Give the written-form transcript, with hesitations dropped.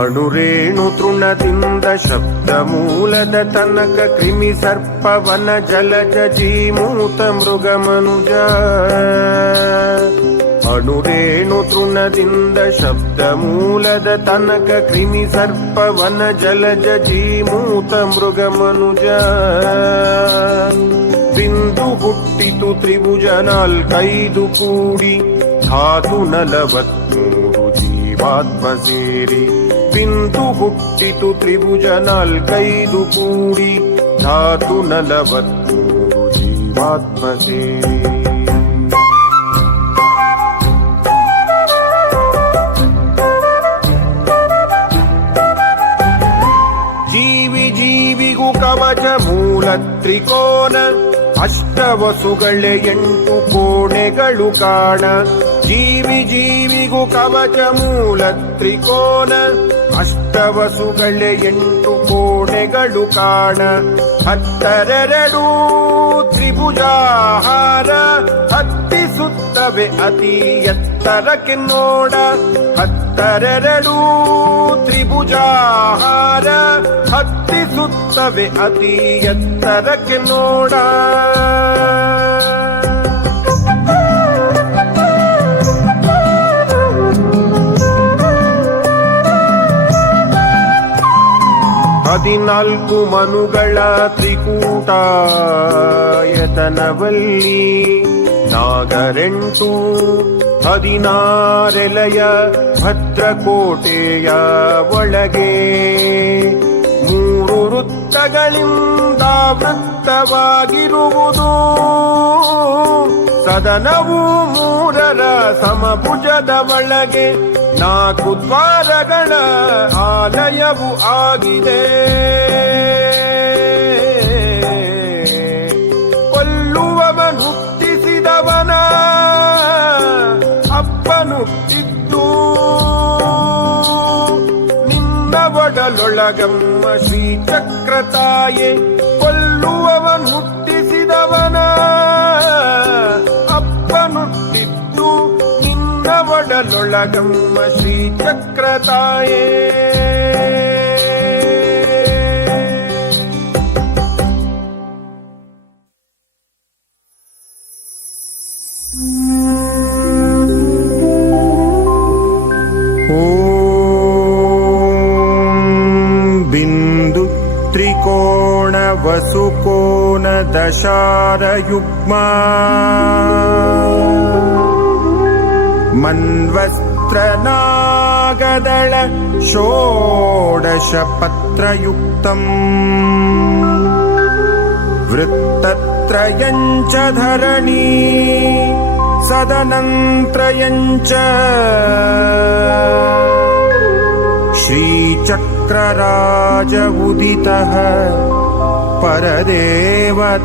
ಅಣುರೇಣು ತೃಣದಿಂದ ಶಬ್ದ ಮೂಲದ ತನಕ ಕ್ರಿಮಿ ಸರ್ಪವನ ಜಲಜ ಜೀಮೂತ ಮೃಗ ಮನುಜ. ಅಣುರೇಣು ತೃಣದಿಂದ ಶಬ್ದ ಮೂಲದ ತನಕ ಕ್ರಿಮಿ ಸರ್ಪವನ ಜಲಜ ಜೀಮೂತ ಮೃಗ ಮನುಜ. ಬಿಂದು ಹುಟ್ಟಿತು ತ್ರಿಭುಜ ನಾಲ್ಕೈದು ಕೂಡಿ ಧಾತು 43 ಜೀವಾತ್ಮ ಸೇರಿ. ಬಿಂದು ಹುಟ್ಟಿತು ತ್ರಿಭುಜ ನಾಲ್ಕೈದು ಕೂಡಿ ಧಾತು 43 ಜೀವಾತ್ಮ ಸೇರಿ. ಜೀವಿ ಜೀವಿಗೂ ಕವಚ ಮೂಲ ತ್ರಿಕೋನ ಅಷ್ಟವಸುಗಳೇ 8 ಕೋಣೆಗಳು ಕಾಣ. ಜೀವಿ ಜೀವಿಗೂ ಕವಚ ಮೂಲ ತ್ರಿಕೋನ ಅಷ್ಟವಸುಗಳೇ 8 ಕೋಣೆಗಳು ಕಾಣ. 12 ತ್ರಿಭುಜಾಹಾರ ಹತ್ತಿಸುತ್ತವೆ ಅತಿ ಎತ್ತರಕ್ಕೆ ನೋಡ. 12 ತ್ರಿಭುಜಾಹಾರ ಹತ್ತಿಸುತ್ತವೆ ಅತಿ ಎತ್ತರಕ್ಕೆ ನೋಡ. ಹದಿನಾಲ್ಕು ಮನುಗಳ ತ್ರಿಕೂಟಾಯತನವಲ್ಲಿ ನಾಗರೆಂಟು 16 ಭದ್ರಕೋಟೆಯ ಒಳಗೆ 3 ವೃತ್ತಗಳಿಂದ ವೃತ್ತವಾಗಿರುವುದು. ಸದನವು 3 ಸಮಭುಜದ ಒಳಗೆ 4 ದ್ವಾರಗಳ ಆಲಯವು ಆಗಿದೆ. ಕೊಲ್ಲುವವನು ಹುಟ್ಟಿಸಿದವನ ಅಪ್ಪನುಟ್ಟಿದ್ದು ನಿನ್ನ ಒಡಲೊಳಗಮ್ಮ ಶ್ರೀಚಕ್ರತಾಯೆ. ಕೊಲ್ಲುವವನು ಹುಟ್ಟಿಸಿದವನ ಅಪ್ಪನುಟ್ಟಿದ್ದು ನಿನ್ನ ಒಡಲೊಳಗಮ್ಮ ಶ್ರೀಚಕ್ರತಾಯೇ. ಬಿಂದು ತ್ರಿಕೋಣ ವಸುಕೋನ ದಶಾರ ಯುಗ್ಮ ಮನ್ವಸ್ತ್ರ ನಾಗದಳ ಷೋಡಶ ಪತ್ರಯುಕ್ತಂ. ವೃತ್ತತ್ರಯಂಚ ಧರಣಿ ಸದನಂತ್ರಯಂಚ ಶ್ರೀಚಕ್ರರಾಜ ಉದಿತಃ ಪರದೇವತಾಯಾಃ.